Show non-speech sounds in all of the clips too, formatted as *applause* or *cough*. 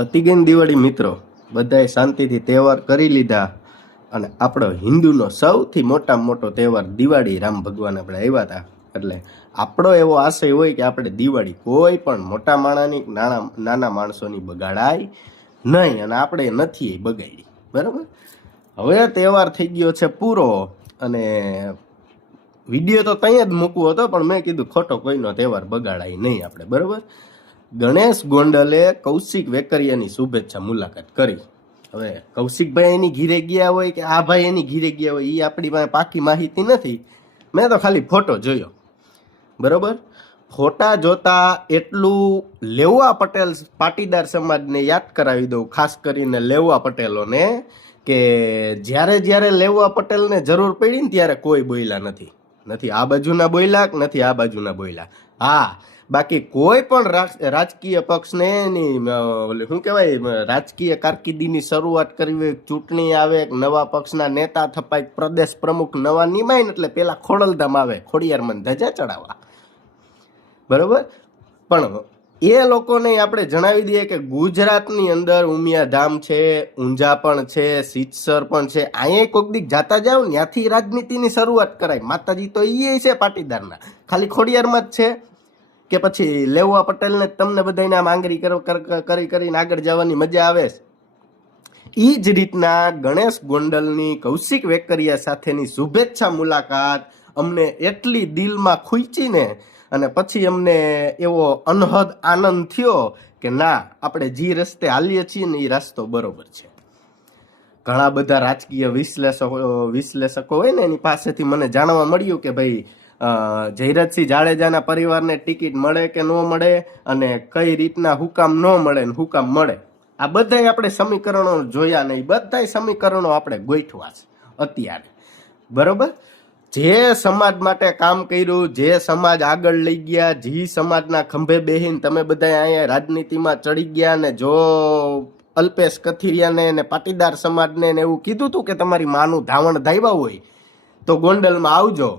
પતી દિવાળી મિત્રો, બધાએ શાંતિથી તહેવાર કરી લીધા અને આપણો હિન્દુનો સૌથી મોટામાં મોટો તહેવાર દિવાળી, રામ ભગવાન આપણે આવ્યા હતા. એટલે આપણો એવો આશય હોય કે આપણે દિવાળી કોઈ પણ મોટા માણાની નાના નાના માણસોની બગાડાય નહીં અને આપણે નથી એ બગાડી. બરાબર? હવે તહેવાર થઈ ગયો છે પૂરો અને વીડિયો તો ત્યાં જ મૂકવો હતો, પણ મેં કીધું ખોટો કોઈનો તહેવાર બગાડાય નહીં આપણે. બરાબર? ગણેશ ગોંડલે કૌશિક વેકરિયાની શુભેચ્છા મુલાકાત કરી. હવે કૌશિકભાઈ એની ઘીરે ગયા હોય કે આ ભાઈ એની ઘીરે ગયા હોય એ આપણી પાસે પાકી માહિતી નથી. મેં તો ખાલી ફોટો જોયો. બરોબર? ફોટા જોતા એટલું લેવા પટેલ પાટીદાર સમાજને યાદ કરાવી દઉં, ખાસ કરીને લેવા પટેલોને, કે જ્યારે જ્યારે લેવા પટેલને જરૂર પડી ને ત્યારે કોઈ બોયલા નથી. નથી આ બાજુના બોયલા નથી આ બાજુના બોયલા? હા બાકી કોઈ પણ રાજકીય પક્ષને શું કહેવાય રાજકીય કારકિર્દીની શરૂઆત કરવી ચૂંટણી આવે નવા પક્ષના નેતા થપાય પ્રદેશ પ્રમુખ નવા નિમાય એટલે પેલા ખોડલધામ આવે ખોડિયારમાં ધજા ચડાવવા. બરોબર? પણ એ લોકોને આપણે જણાવી દઈએ કે ગુજરાતની અંદર ઉમિયાધામ છે, ઊંઝા પણ છે સિત્સર પણ છે અહીંયા કોઈક દીક જાતા જાઓ ત્યાંથી રાજનીતિની શરૂઆત કરાય. માતાજી તો એ છે પાટીદારના. ખાલી ખોડિયારમાં જ છે. કે પછી લેવા પટેલને તમને બધાને આમ આંગળી કર- કરી કરીને આગળ જવાની મજા આવે છે. એ જ રીતના ગણેશ ગોંડલની કૌશિક વેકરિયા સાથેની શુભેચ્છા મુલાકાત અમને એટલી દિલમાં ખૂંચીને અને પછી અમને એવો અનહદ આનંદ થયો કે ના, આપણે જે રસ્તે હાલીએ છીએ ને એ રસ્તો બરોબર છે. ઘણા બધા રાજકીય વિશ્લેષકો વિશ્લેષકો હોય ને એની પાસેથી મને જાણવા મળ્યું કે ભાઈ જયરાજસિંહ જાડેજાના પરિવારને ટિકિટ મળે કે ન મળે અને કઈ રીતના હુકામ ન મળે ને હુકામ મળે. આ બધાય આપણે સમીકરણો જોયા નહીં બધાય સમીકરણો આપણે ગોઠવા છે અત્યારે. બરોબર? જે સમાજ માટે કામ કર્યું, જે સમાજ આગળ લઈ ગયા, જે સમાજના ખંભે બેહીન તમે બધા અહીંયા રાજનીતિમાં ચડી ગયા ને જો અલ્પેશ કથિરિયાને ને પાટીદાર સમાજને ને એવું કીધું હતું કે તમારી માનું ધાવણ ધાવ્યા હોય, તો ગોંડલમાં આવજો.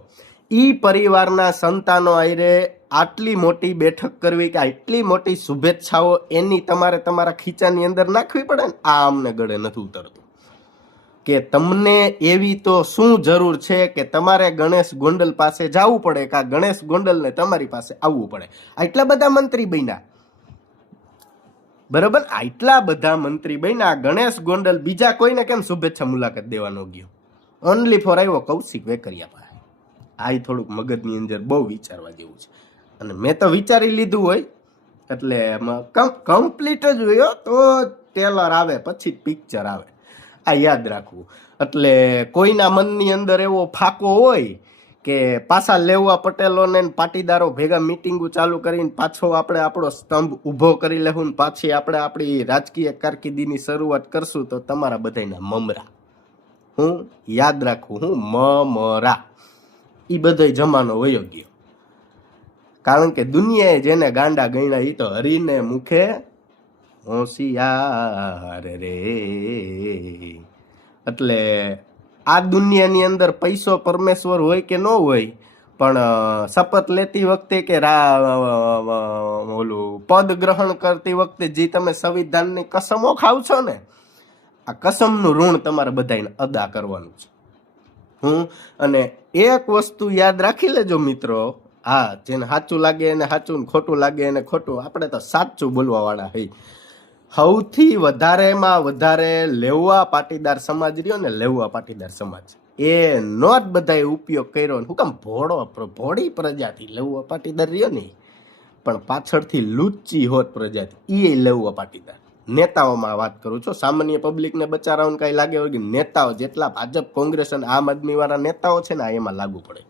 ઈ પરિવારના સંતાનો આયરે આટલી મોટી બેઠક કરવી કે આટલી મોટી શુભેચ્છાઓ એની તમારે તમારા ખીચાની અંદર નાખવી પડે ને? આ અમને ગળે નથી ઉતરતું. કે તમને એવી તો શું જરૂર છે કે તમારે ગણેશ ગોંડલ પાસે જવું પડે કે આ ગણેશ ગોંડલને તમારી પાસે આવવું પડે? આટલા બધા મંત્રી બન્યા. બરાબર? આટલા બધા મંત્રી બન્યા ગણેશ ગોંડલ બીજા કોઈને કેમ શુભેચ્છા મુલાકાત દેવાનો ગયો? ઓનલી ફોર આવ્યો કૌશિક વેકરિયા પાસે. આ થોડુંક મગજની અંદર બહુ વિચારવા જેવું છે. અને મેં તો વિચારી લીધું હોય, એટલે એમાં કમ્પ્લીટ જ હોય તો ટેલર આવે, પછી પિક્ચર આવે. આ યાદ રાખવું. એટલે કોઈના મનની અંદર એવો ફાકો હોય કે પાછા લેવા પટેલોને પાટીદારો ભેગા મિટિંગો ચાલુ કરીને પાછો આપણે આપણો સ્તંભ ઊભો કરી લેવું ને પાછી આપણે આપણી રાજકીય કારકિર્દીની શરૂઆત કરશું તો તમારા બધાના મમરા. હું યાદ રાખું, હું મમરા. એ બધો જમાનો વયો ગયો. કારણ કે દુનિયાએ જેને ગાંડા ગણ્યા એ તો હરીને મુખે હોશિયાર રે. એટલે આ દુનિયાની અંદર પૈસો પરમેશ્વર હોય કે ન હોય, પણ શપથ લેતી વખતે કે રા ઓલું પદ ગ્રહણ કરતી વખતે જે તમે સંવિધાનની કસમો ખાવ છો ને, આ કસમનું ઋણ તમારે બધાને અદા કરવાનું છે. હું અને એક વસ્તુ યાદ રાખી લેજો મિત્રો. હા, જેને સાચું લાગે એને સાચું ને ખોટું લાગે એને ખોટું, આપણે તો સાચું બોલવાવાળા હઈ. સૌથી વધારેમાં વધારે લેવા પાટીદાર સમાજ રહ્યો ને લેવા પાટીદાર સમાજ. એ નો જ બધાએ ઉપયોગ કર્યો હું કામ ભોળો ભોળી પ્રજાતિ લેવા પાટીદાર રહ્યો ને. પણ પાછળથી લુચ્ચી હોત પ્રજાતિ એ લેવા પાટીદાર. નેતાઓમાં વાત કરું છું. સામાન્ય પબ્લિકને બચારાઓને કાંઈ લાગે હોય કે નેતાઓ જેટલા ભાજપ, કોંગ્રેસ અને આમ આદમીવાળા નેતાઓ છે ને, આ એમાં લાગુ પડે.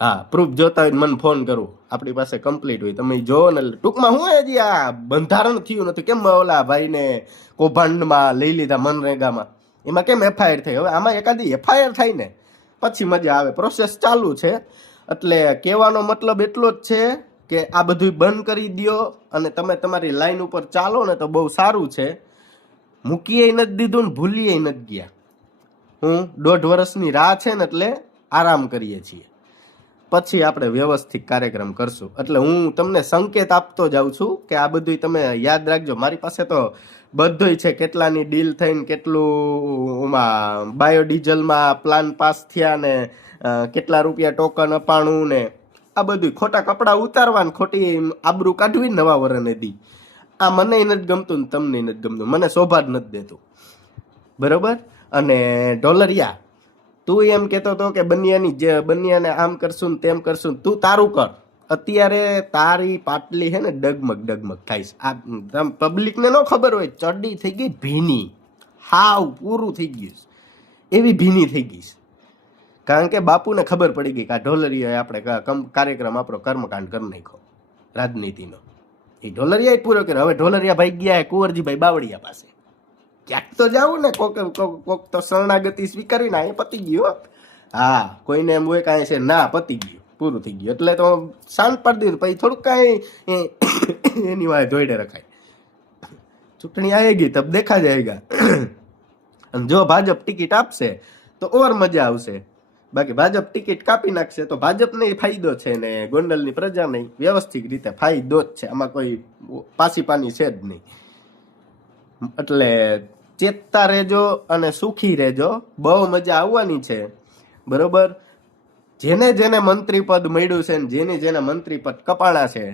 હા પ્રૂફ જોતા હોય મને ફોન કરું. આપણી પાસે કમ્પ્લીટ હોય. તમે જોવો ને, ટૂંકમાં હું હજી આ બંધારણ થયું નથી. કેમ ઓલા ભાઈને કૌભાંડમાં લઈ લીધા મનરેગામાં? એમાં કેમ એફઆઈઆર થઈ? હવે આમાં એકાદી એફઆઈઆર થાય ને? પછી મજા આવે. પ્રોસેસ ચાલુ છે. એટલે કહેવાનો મતલબ એટલો જ છે કે આ બધું બંધ કરી દ્યો અને તમે તમારી લાઈન ઉપર ચાલો ને તો બહુ સારું છે. મૂકીએ નથી દીધું ને ભૂલીએ નથી ગયા. હું દોઢ વર્ષની રાહ છે ને એટલે આરામ કરીએ છીએ. પછી આપણે વ્યવસ્થિત કાર્યક્રમ કરશું. એટલે હું તમને સંકેત આપતો જાઉં છું કે આ બધું તમે યાદ રાખજો. મારી પાસે તો બધુંય છે. કેટલાની ડીલ થઈને કેટલું ઓમાં બાયોડીઝલમાં પ્લાન પાસ થયા ને કેટલા રૂપિયા ટોકન અપાણું ને આ બધું ખોટા કપડાં ઉતારવા ખોટી આબરૂ કાઢવી નવા વરને દી. આ મને નથી ગમતું ને તમને નથી ગમતું. મને શોભા જ નથી દેતું. બરોબર? અને ઢોલરિયા, તું એમ કહેતો હતો કે બનિયાની જે બનિયાને આમ કરશું ને તેમ કરશું તું તારું કર. અત્યારે તારી પાટલી છે ને ડગમગ ડગમગ થાય છે. આ પબ્લિકને ન ખબર હોય, ચડ્ડી થઈ ગઈ ભીની. હાવ પૂરું થઈ ગયું એવી ભીની થઈ ગઈ છે. કારણ કે બાપુને ખબર પડી ગઈ કે આ ઢોલરિયાએ આપણે કાર્યક્રમ આપણો કર્મકાંડ કરી નાખ્યો, રાજનીતિનો. એ ઢોલરિયા પૂરો કર્યો. હવે ઢોલરિયા ભાઈ ગયા કુંવરજીભાઈ બાવળિયા પાસે. ક્યાંક તો જાવું ને, કોક કોક તો શરણાગતિ સ્વીકારી ના એ પતી ગયો હા. કોઈને એમ હોય કાંઈ છે ના પતી ગયું, પૂરું થઈ ગયું. એટલે તો શાંત પાડી દીધું. પછી થોડુંક કાંઈ *coughs* એની વાય ધોઈડે રખાય. ચૂંટણી આવી ગઈ, તબ દેખા જાયગા *coughs* અને જો ભાજપ ટિકિટ આપશે, તો ઓર મજા આવશે. બાકી ભાજપ ટિકિટ કાપી નાખશે તો ભાજપને ફાયદો છે ને ગોંડલની પ્રજાને વ્યવસ્થિત રીતે ફાયદો જ છે. આમાં કોઈ પાસી પાની છે જ નહીં. એટલે ચેતતા રહેજો અને સુખી રહેજો. બહુ મજા આવવાની છે. બરોબર? જેને જેને મંત્રી પદ મળ્યું છે ને જેને જેને મંત્રી પદ કપાણા છે,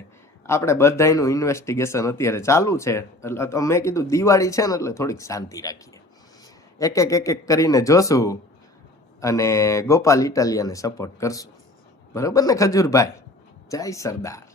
આપણે બધાયનું ઇન્વેસ્ટિગેશન અત્યારે ચાલુ છે. એટલે તો મેં કીધું દિવાળી છે ને એટલે થોડીક શાંતિ રાખીએ. એક એક એક એક કરીને જોશું. અને ગોપાલ ઇટાલિયાને સપોર્ટ કરશું. બરાબર ને ખજૂરભાઈ? જય સરદાર.